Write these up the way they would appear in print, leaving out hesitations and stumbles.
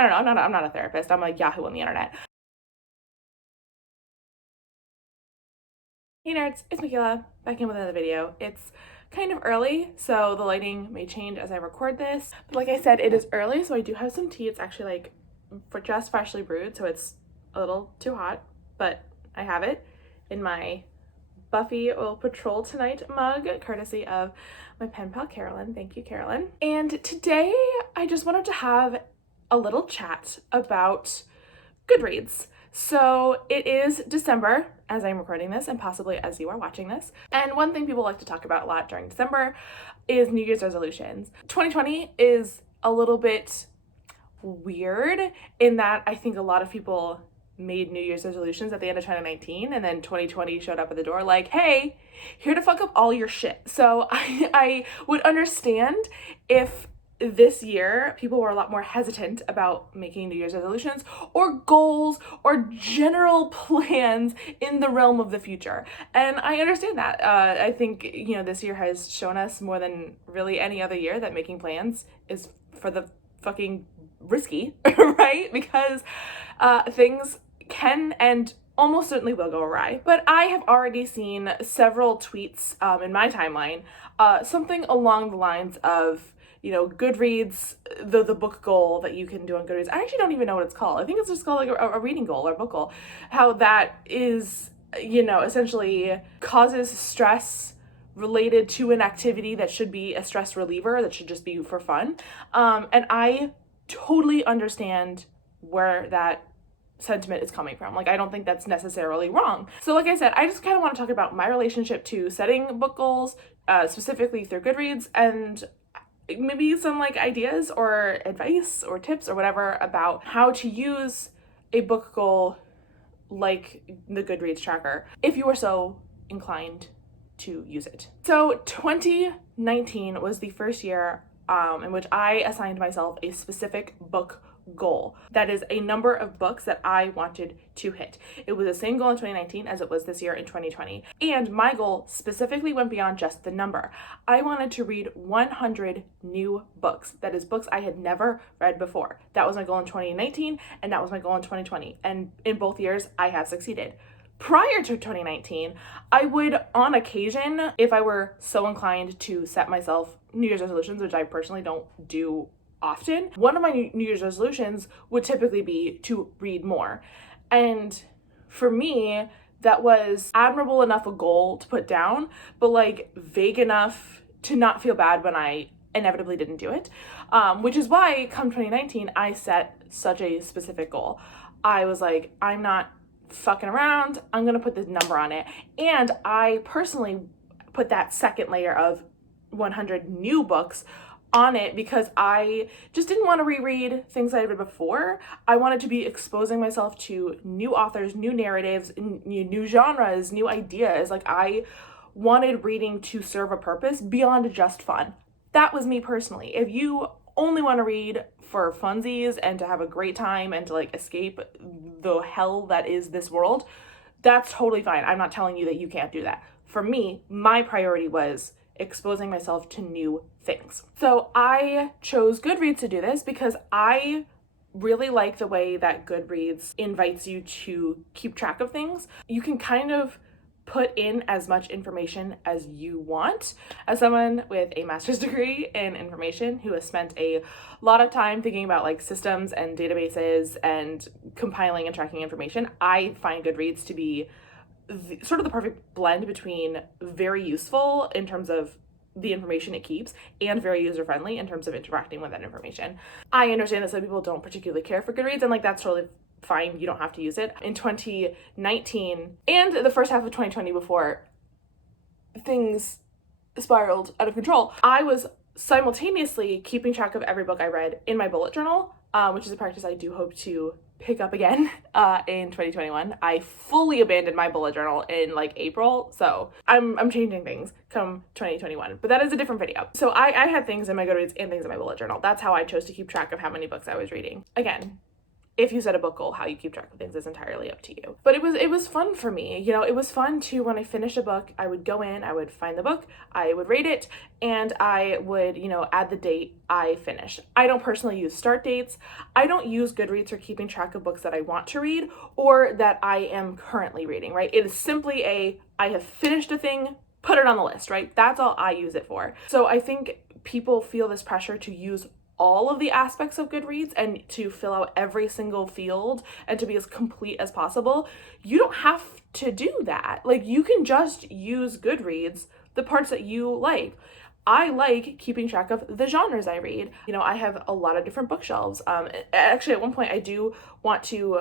I don't know, I'm not a therapist. I'm a Yahoo on the internet. Hey nerds, it's Michaela, back in with another video. It's kind of early, so the lighting may change as I record this. But like I said, it is early, so I do have some tea. It's actually like just freshly brewed, so it's a little too hot, but I have it in my Buffy Oil Patrol Tonight mug, courtesy of my pen pal Carolyn. Thank you, Carolyn. And today I just wanted to have a little chat about Goodreads. So it is December as I'm recording this, and possibly as you are watching this. And one thing people like to talk about a lot during December is New Year's resolutions. 2020 is a little bit weird in that I think a lot of people made New Year's resolutions at the end of 2019, and then 2020 showed up at the door like, hey, here to fuck up all your shit. So I would understand if this year people were a lot more hesitant about making New Year's resolutions or goals or general plans in the realm of the future. And I understand that. I think, you know, this year has shown us more than really any other year that making plans is for the fucking risky, right? Because things can and almost certainly will go awry. But I have already seen several tweets in my timeline, something along the lines of, you know, Goodreads, the book goal that you can do on Goodreads. I actually don't even know what it's called. I think it's just called like a reading goal or book goal. How that is, you know, essentially causes stress related to an activity that should be a stress reliever, that should just be for fun. And I totally understand where that sentiment is coming from. Like, I don't think that's necessarily wrong. So like I said, I just kind of want to talk about my relationship to setting book goals, specifically through Goodreads, and maybe some like ideas or advice or tips or whatever about how to use a book goal like the Goodreads tracker if you are so inclined to use it. So 2019 was the first year in which I assigned myself a specific book goal. That is a number of books that I wanted to hit. It was the same goal in 2019 as it was this year in 2020. And my goal specifically went beyond just the number. I wanted to read 100 new books. That is books I had never read before. That was my goal in 2019, and that was my goal in 2020. And in both years, I have succeeded. Prior to 2019, I would, on occasion, if I were so inclined to set myself New Year's resolutions, which I personally don't do often, one of my New Year's resolutions would typically be to read more. And for me, that was admirable enough a goal to put down, but like vague enough to not feel bad when I inevitably didn't do it. Which is why come 2019, I set such a specific goal. I was like, I'm not fucking around, I'm gonna put this number on it. And I personally put that second layer of 100 new books on it because I just didn't want to reread things I read before. I wanted to be exposing myself to new authors, new narratives, new genres, new ideas. Like, I wanted reading to serve a purpose beyond just fun. That was me personally. If you only want to read for funsies and to have a great time and to like escape the hell that is this world, that's totally fine. I'm not telling you that you can't do that. For me, my priority was exposing myself to new things. So I chose Goodreads to do this because I really like the way that Goodreads invites you to keep track of things. You can kind of put in as much information as you want. As someone with a master's degree in information who has spent a lot of time thinking about like systems and databases and compiling and tracking information, I find Goodreads to be sort of the perfect blend between very useful in terms of the information it keeps and very user-friendly in terms of interacting with that information. I understand that some people don't particularly care for Goodreads, and like that's totally fine. You don't have to use it. In 2019 and the first half of 2020, before things spiraled out of control, I was simultaneously keeping track of every book I read in my bullet journal, which is a practice I do hope to pick up again in 2021. I fully abandoned my bullet journal in like April, so I'm changing things come 2021, but that is a different video. So I had things in my Goodreads and things in my bullet journal. That's how I chose to keep track of how many books I was reading. Again, if you set a book goal, how you keep track of things is entirely up to you. But it was fun for me. You know, it was fun to, when I finished a book, I would go in, I would find the book, I would rate it, and I would, you know, add the date I finished. I don't personally use start dates. I don't use Goodreads for keeping track of books that I want to read or that I am currently reading, right? It is simply I have finished a thing, put it on the list, right? That's all I use it for. So I think people feel this pressure to use all of the aspects of Goodreads and to fill out every single field and to be as complete as possible. You don't have to do that. Like, you can just use Goodreads, the parts that you like. I like keeping track of the genres I read. You know, I have a lot of different bookshelves. Actually, at one point, I do want to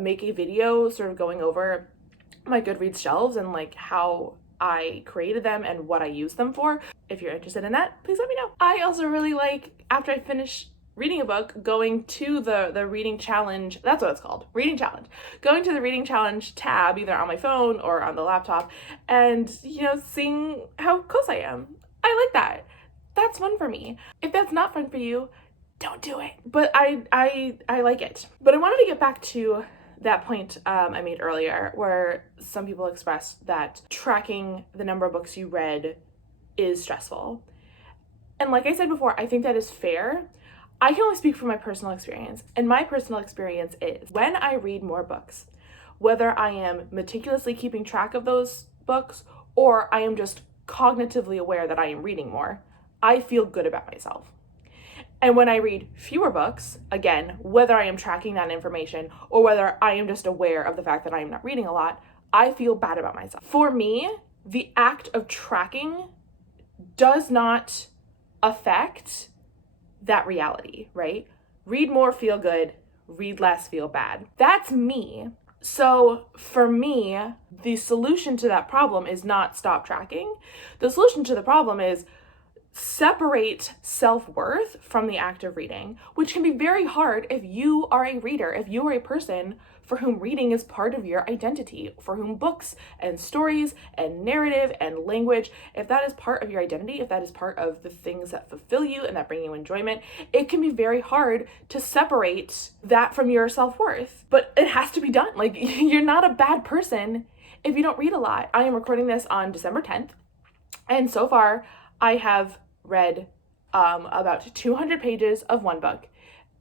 make a video sort of going over my Goodreads shelves and like how I created them and what I use them for. If you're interested in that, please let me know. I also really like, after I finish reading a book, going to the reading challenge, that's what it's called, reading challenge. Going to the reading challenge tab, either on my phone or on the laptop, and, you know, seeing how close I am. I like that. That's fun for me. If that's not fun for you, don't do it. But I like it. But I wanted to get back to that point I made earlier, where some people expressed that tracking the number of books you read is stressful. And like I said before, I think that is fair. I can only speak from my personal experience. And my personal experience is when I read more books, whether I am meticulously keeping track of those books or I am just cognitively aware that I am reading more, I feel good about myself. And when I read fewer books, again, whether I am tracking that information or whether I am just aware of the fact that I am not reading a lot, I feel bad about myself. For me, the act of tracking does not affect that reality, right? Read more, feel good. Read less, feel bad. That's me. So for me, the solution to that problem is not stop tracking. The solution to the problem is separate self-worth from the act of reading, which can be very hard if you are a reader, if you are a person for whom reading is part of your identity, for whom books and stories and narrative and language, if that is part of your identity, if that is part of the things that fulfill you and that bring you enjoyment, it can be very hard to separate that from your self-worth. But it has to be done. Like, you're not a bad person if you don't read a lot. I am recording this on December 10th, and so far I have read about 200 pages of one book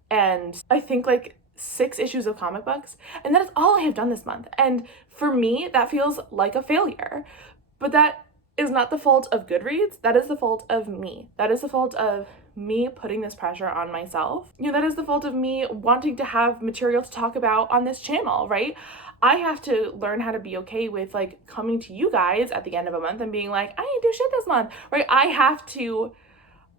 and I think like 6 issues of comic books, and that is all I have done this month. And for me, that feels like a failure. But that is not the fault of Goodreads. That is the fault of me. That is the fault of me putting this pressure on myself. You know, that is the fault of me wanting to have material to talk about on this channel, right? I have to learn how to be okay with like coming to you guys at the end of a month and being like, I didn't do shit this month, right? I have to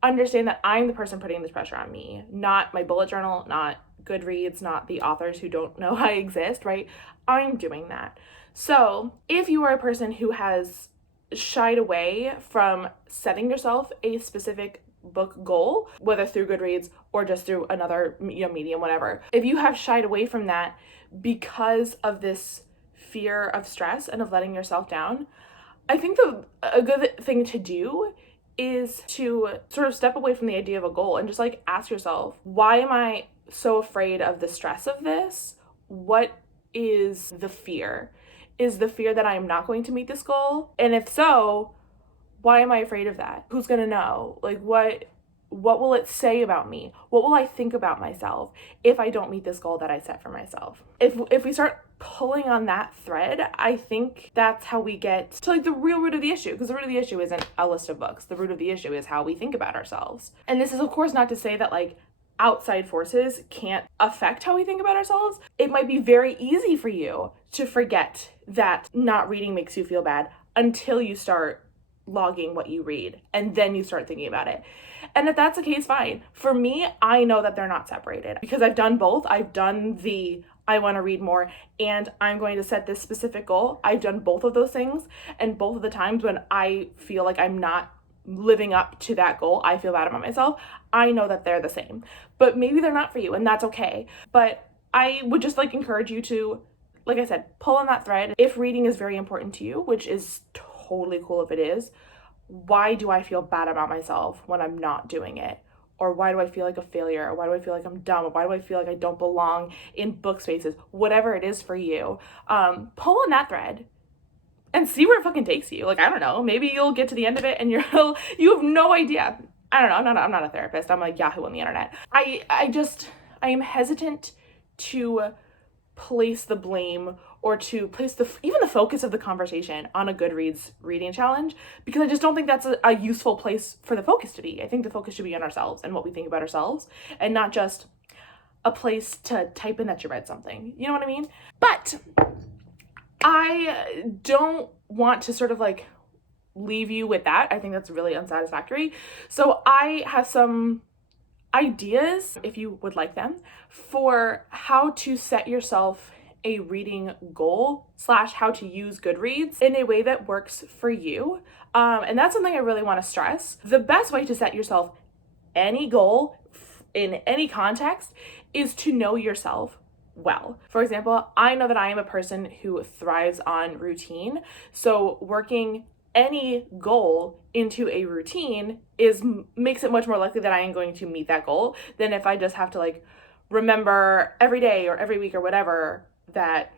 understand that I'm the person putting this pressure on me, not my bullet journal, not Goodreads, not the authors who don't know I exist, right? I'm doing that. So if you are a person who has shied away from setting yourself a specific book goal, whether through Goodreads or just through another, you know, medium, whatever, if you have shied away from that because of this fear of stress and of letting yourself down, I think a good thing to do is to sort of step away from the idea of a goal and just like ask yourself, why am I so afraid of the stress of this? What is the fear? Is the fear that I am not going to meet this goal? And if so, why am I afraid of that? Who's gonna know? Like, what will it say about me? What will I think about myself if I don't meet this goal that I set for myself? If we start pulling on that thread, I think that's how we get to like the real root of the issue, because the root of the issue isn't a list of books. The root of the issue is how we think about ourselves. And this is of course not to say that like outside forces can't affect how we think about ourselves. It might be very easy for you to forget that not reading makes you feel bad until you start logging what you read and then you start thinking about it. And if that's the case, fine. For me, I know that they're not separated because I've done both. I've done the I want to read more and I'm going to set this specific goal. I've done both of those things, and both of the times when I feel like I'm not living up to that goal, I feel bad about myself. I know that they're the same, but maybe they're not for you, and that's okay. But I would just like encourage you to, like I said, pull on that thread. If reading is very important to you, which is totally cool if it is, why do I feel bad about myself when I'm not doing it? or why do I feel like a failure, or why do I feel like I'm dumb, or why do I feel like I don't belong in book spaces, whatever it is for you, pull on that thread and see where it fucking takes you. Like, I don't know, maybe you'll get to the end of it and you have no idea. I don't know, I'm not a therapist, I'm like Yahoo on the internet. I am hesitant to place the blame or to place even the focus of the conversation on a Goodreads reading challenge, because I just don't think that's a useful place for the focus to be. I think the focus should be on ourselves and what we think about ourselves, and not just a place to type in that you read something. You know what I mean? But I don't want to sort of like leave you with that. I think that's really unsatisfactory. So I have some ideas, if you would like them, for how to set yourself a reading goal / how to use Goodreads in a way that works for you. And that's something I really want to stress. The best way to set yourself any goal in any context is to know yourself well. For example, I know that I am a person who thrives on routine. So working any goal into a routine makes it much more likely that I am going to meet that goal than if I just have to like remember every day or every week or whatever that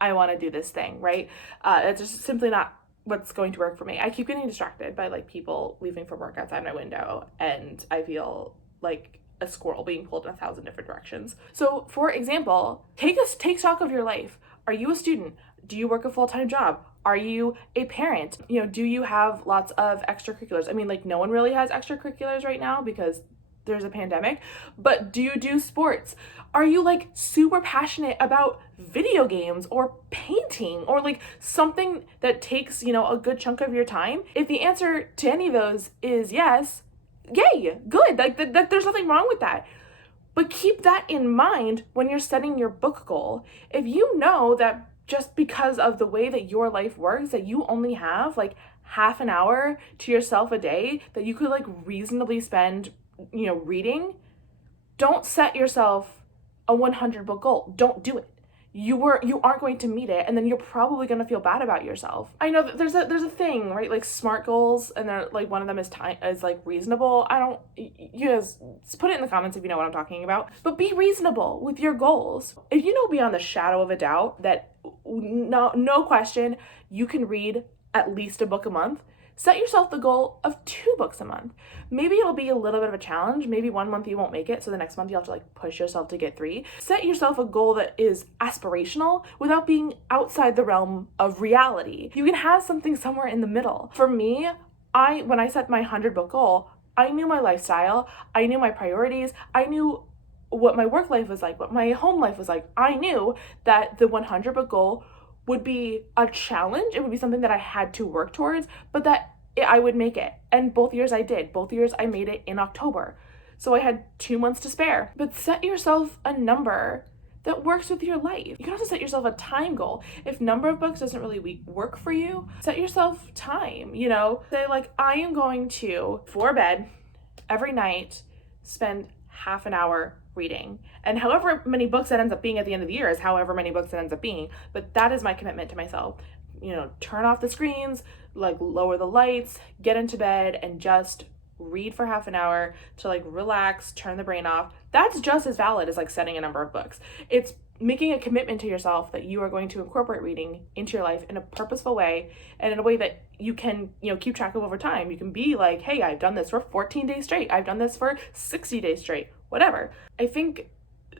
I want to do this thing, right? It's just simply not what's going to work for me. I keep getting distracted by like people leaving for work outside my window, and I feel like a squirrel being pulled in 1,000 different directions. So for example, take stock of your life. Are you a student? Do you work a full-time job? Are you a parent? You know, do you have lots of extracurriculars? I mean, like, no one really has extracurriculars right now because there's a pandemic, but do you do sports? Are you like super passionate about video games or painting or like something that takes, you know, a good chunk of your time? If the answer to any of those is yes, yay, good. Like there's nothing wrong with that. But keep that in mind when you're setting your book goal. If you know that just because of the way that your life works, that you only have like half an hour to yourself a day that you could like reasonably spend, you know, reading, don't set yourself a 100 book goal. Don't do it. You aren't going to meet it, and then you're probably going to feel bad about yourself. I know that there's a thing, right? Like SMART goals, and they're like, one of them is like reasonable. You guys put it in the comments if you know what I'm talking about. But be reasonable with your goals. If you know beyond the shadow of a doubt that no question you can read at least a book a month, set yourself the goal of 2 books a month. Maybe it'll be a little bit of a challenge. Maybe one month you won't make it, so the next month you'll have to like push yourself to get 3. Set yourself a goal that is aspirational without being outside the realm of reality. You can have something somewhere in the middle. For me, when I set my 100 book goal, I knew my lifestyle, I knew my priorities, I knew what my work life was like, what my home life was like. I knew that the 100 book goal would be a challenge. It would be something that I had to work towards, but that I would make it. And both years I did. Both years I made it in October. So I had 2 months to spare. But set yourself a number that works with your life. You can also set yourself a time goal. If number of books doesn't really work for you, set yourself time, you know? Say like, I am going to, before bed, every night, spend half an hour reading. And however many books that ends up being at the end of the year is however many books it ends up being. But that is my commitment to myself. You know, turn off the screens, like lower the lights, get into bed, and just read for half an hour to like relax, turn the brain off. That's just as valid as like setting a number of books. It's making a commitment to yourself that you are going to incorporate reading into your life in a purposeful way and in a way that you can, you know, keep track of over time. You can be like, hey, I've done this for 14 days straight. I've done this for 60 days straight, whatever. I think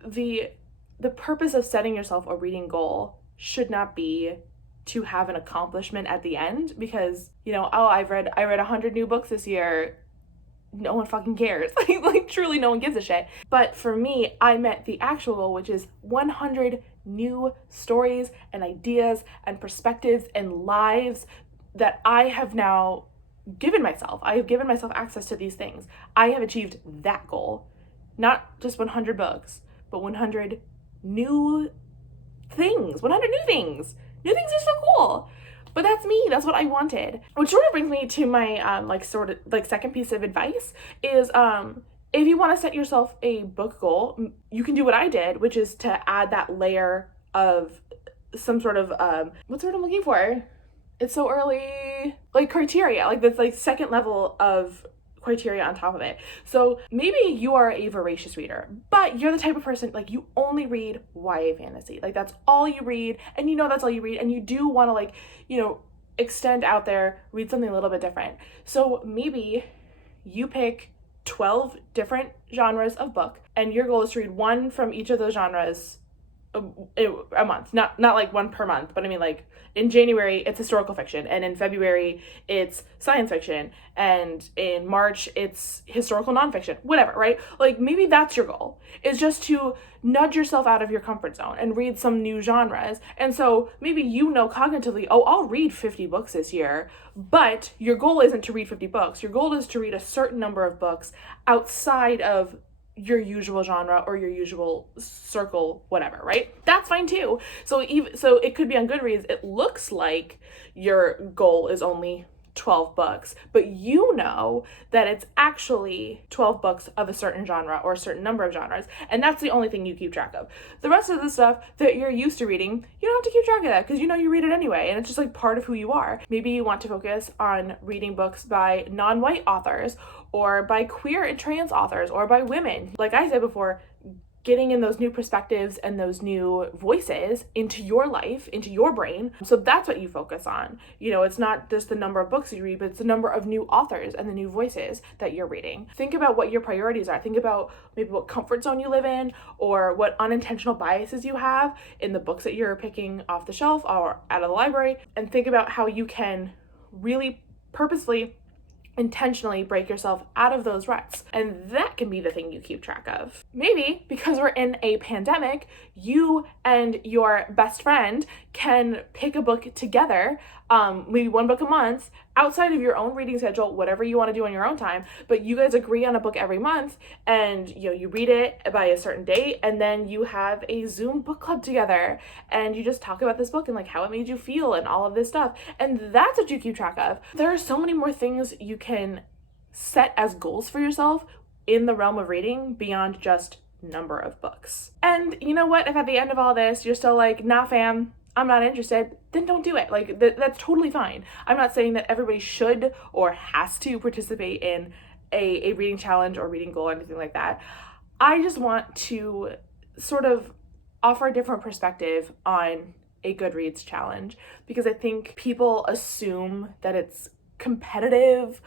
the purpose of setting yourself a reading goal should not be to have an accomplishment at the end because, you know, oh, I read 100 new books this year. No one fucking cares. like truly no one gives a shit. But for me, I met the actual goal, which is 100 new stories and ideas and perspectives and lives that I have now given myself. I have given myself access to these things. I have achieved that goal. Not just 100 books, but 100 new things. 100 new things. New things are so cool. But that's me. That's what I wanted. Which sort of brings me to my second piece of advice is if you want to set yourself a book goal, you can do what I did, which is to add that layer of some sort of what's the word I'm looking for? It's so early. Like criteria, like this like second level of criteria on top of it. So maybe you are a voracious reader, but you're the type of person, like, you only read YA fantasy. Like, that's all you read, and you know that's all you read, and you do want to, like, you know, extend out there, read something a little bit different. So maybe you pick 12 different genres of book, and your goal is to read one from each of those genres a month. Not like one per month, but I mean, like, in January it's historical fiction, and in February it's science fiction, and in March it's historical nonfiction, whatever, right? Like, maybe that's your goal, is just to nudge yourself out of your comfort zone and read some new genres. And so maybe, you know, cognitively, oh, I'll read 50 books this year, but your goal isn't to read 50 books. Your goal is to read a certain number of books outside of your usual genre or your usual circle, whatever, right? That's fine too. So it could be on Goodreads, it looks like your goal is only 12 books, but you know that it's actually 12 books of a certain genre or a certain number of genres, and that's the only thing you keep track of. The rest of the stuff that you're used to reading, you don't have to keep track of that, because you know you read it anyway, and it's just like part of who you are. Maybe you want to focus on reading books by non-white authors, or by queer and trans authors, or by women. Like I said before, getting in those new perspectives and those new voices into your life, into your brain. So that's what you focus on. You know, it's not just the number of books you read, but it's the number of new authors and the new voices that you're reading. Think about what your priorities are. Think about maybe what comfort zone you live in, or what unintentional biases you have in the books that you're picking off the shelf or out of the library, and think about how you can really purposely, intentionally break yourself out of those ruts. And that can be the thing you keep track of. Maybe because we're in a pandemic, you and your best friend can pick a book together, maybe one book a month, outside of your own reading schedule, whatever you want to do on your own time, but you guys agree on a book every month, and you know, you read it by a certain date, and then you have a Zoom book club together, and you just talk about this book and like how it made you feel and all of this stuff. And that's what you keep track of. There are so many more things you can set as goals for yourself in the realm of reading beyond just number of books. And you know what? If at the end of all this you're still like, nah fam, I'm not interested, then don't do it. Like, that's totally fine. I'm not saying that everybody should or has to participate in a reading challenge or reading goal or anything like that. I just want to sort of offer a different perspective on a Goodreads challenge, because I think people assume that it's competitive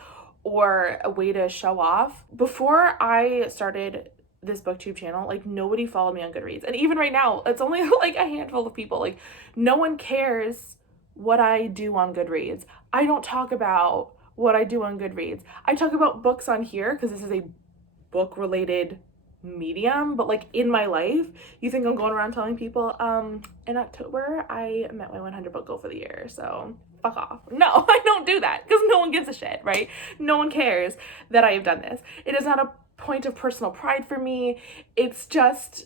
or a way to show off. Before I started this booktube channel, like, nobody followed me on Goodreads, and even right now it's only like a handful of people. Like, no one cares what I do on Goodreads. I don't talk about what I do on Goodreads. I talk about books on here because this is a book related medium, but like in my life, you think I'm going around telling people in October I met my 100 book goal for the year, so fuck off. No, I don't do that, because no one gives a shit, right? No one cares that I have done this. It is not a point of personal pride for me. It's just,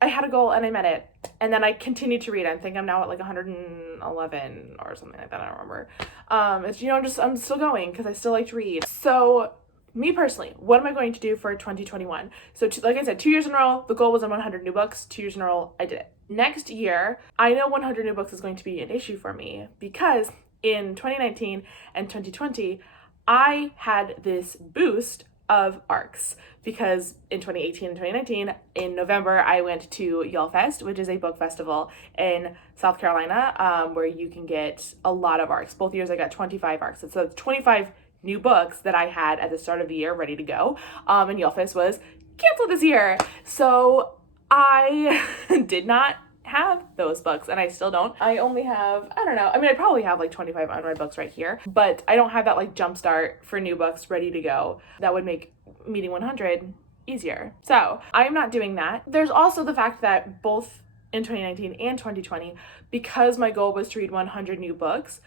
I had a goal and I met it, and then I continued to read. I think I'm now at like 111 or something like that. I don't remember. It's, you know, I'm still going because I still like to read. So me personally, what am I going to do for 2021? So like I said, 2 years in a row, the goal was on 100 new books. 2 years in a row, I did it. Next year, I know 100 new books is going to be an issue for me, because in 2019 and 2020, I had this boost of ARCs, because in 2018 and 2019, in November, I went to Y'all Fest, which is a book festival in South Carolina, where you can get a lot of ARCs. Both years I got 25 ARCs. So it's 25 new books that I had at the start of the year ready to go. And Y'all Fest was canceled this year. So I did not have those books, and I still don't. I only have, I don't know, I mean, I probably have like 25 unread books right here, but I don't have that like jump start for new books ready to go that would make meeting 100 easier. So I'm not doing that. There's also the fact that both in 2019 and 2020, because my goal was to read 100 new books,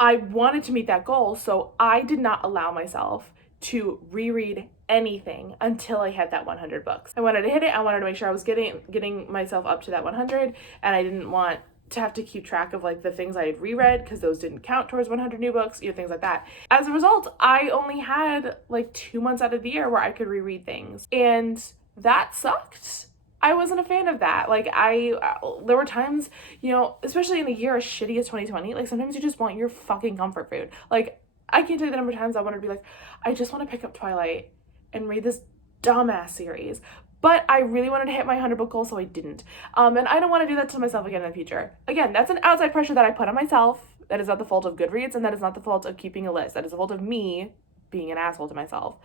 I wanted to meet that goal, so I did not allow myself to reread anything until I had that 100 books. I wanted to hit it. I wanted to make sure I was getting myself up to that 100, and I didn't want to have to keep track of like the things I had reread, because those didn't count towards 100 new books, you know, things like that. As a result, I only had like 2 months out of the year where I could reread things, and that sucked. I wasn't a fan of that. Like, there were times, you know, especially in a year as shitty as 2020, like sometimes you just want your fucking comfort food. Like, I can't tell you the number of times I wanted to be like, I just want to pick up Twilight and read this dumbass series. But I really wanted to hit my 100 book goal, so I didn't. And I don't want to do that to myself again in the future. Again, that's an outside pressure that I put on myself. That is not the fault of Goodreads, and that is not the fault of keeping a list. That is the fault of me being an asshole to myself.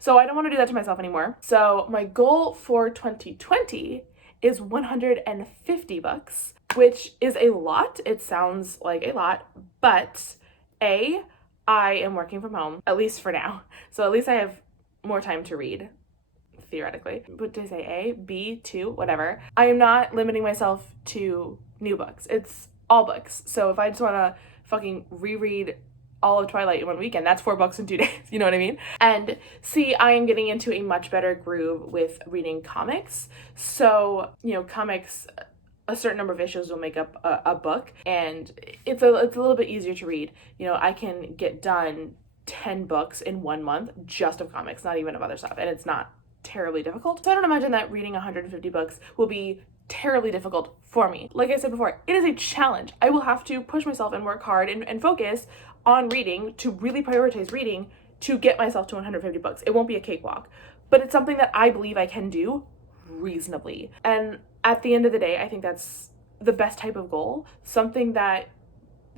So I don't want to do that to myself anymore. So my goal for 2020 is 150 books, which is a lot. It sounds like a lot, but I am working from home, at least for now. So at least I have more time to read, theoretically. What did I say? A, B, 2, whatever. I am not limiting myself to new books. It's all books. So if I just want to fucking reread all of Twilight in one weekend, that's 4 books in 2 days, you know what I mean? And C, I am getting into a much better groove with reading comics. So, you know, comics, a certain number of issues will make up a book, and it's a little bit easier to read. You know, I can get done 10 books in 1 month just of comics, not even of other stuff, and it's not terribly difficult. So I don't imagine that reading 150 books will be terribly difficult for me. Like I said before, it is a challenge. I will have to push myself and work hard and focus on reading, to really prioritize reading, to get myself to 150 books. It won't be a cakewalk, but it's something that I believe I can do reasonably. And at the end of the day, I think that's the best type of goal, something that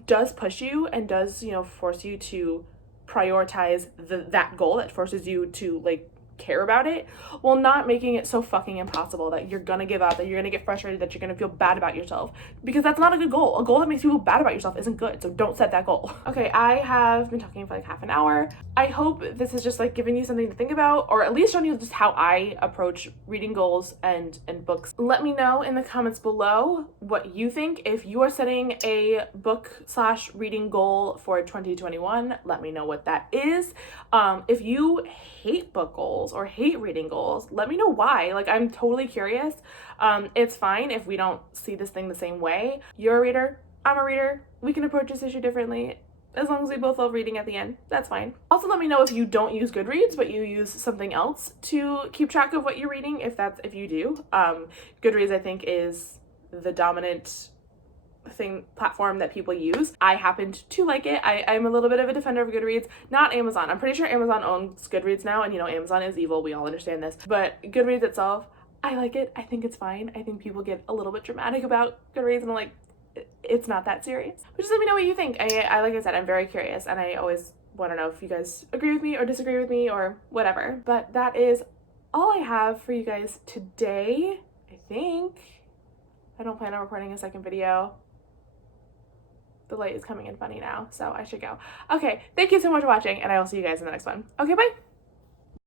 does push you and does, you know, force you to prioritize that goal, that forces you to like care about it, while not making it so fucking impossible that you're gonna give up, that you're gonna get frustrated, that you're gonna feel bad about yourself, because that's not a good goal. A goal that makes you feel bad about yourself isn't good, so don't set that goal. Okay, I have been talking for like half an hour. I hope this is just like giving you something to think about, or at least showing you just how I approach reading goals and books. Let me know in the comments below what you think. If you are setting a book/reading goal for 2021, let me know what that is. If you hate book goals or hate reading goals, let me know why. Like, I'm totally curious. It's fine if we don't see this thing the same way. You're a reader, I'm a reader. We can approach this issue differently. As long as we both love reading at the end, that's fine. Also, let me know if you don't use Goodreads, but you use something else to keep track of what you're reading, if you do. Goodreads, I think, is the dominant platform that people use. I happened to like it. I'm a little bit of a defender of Goodreads, not Amazon. I'm pretty sure Amazon owns Goodreads now, and you know, Amazon is evil. We all understand this. But Goodreads itself, I like it. I think it's fine. I think people get a little bit dramatic about Goodreads, and I'm like, it's not that serious. But just let me know what you think. I like I said, I'm very curious, and I always want to know if you guys agree with me or disagree with me or whatever. But that is all I have for you guys today, I think. I don't plan on recording a second video. The light is coming in funny now, so I should go. Okay, thank you so much for watching, and I will see you guys in the next one. Okay, bye!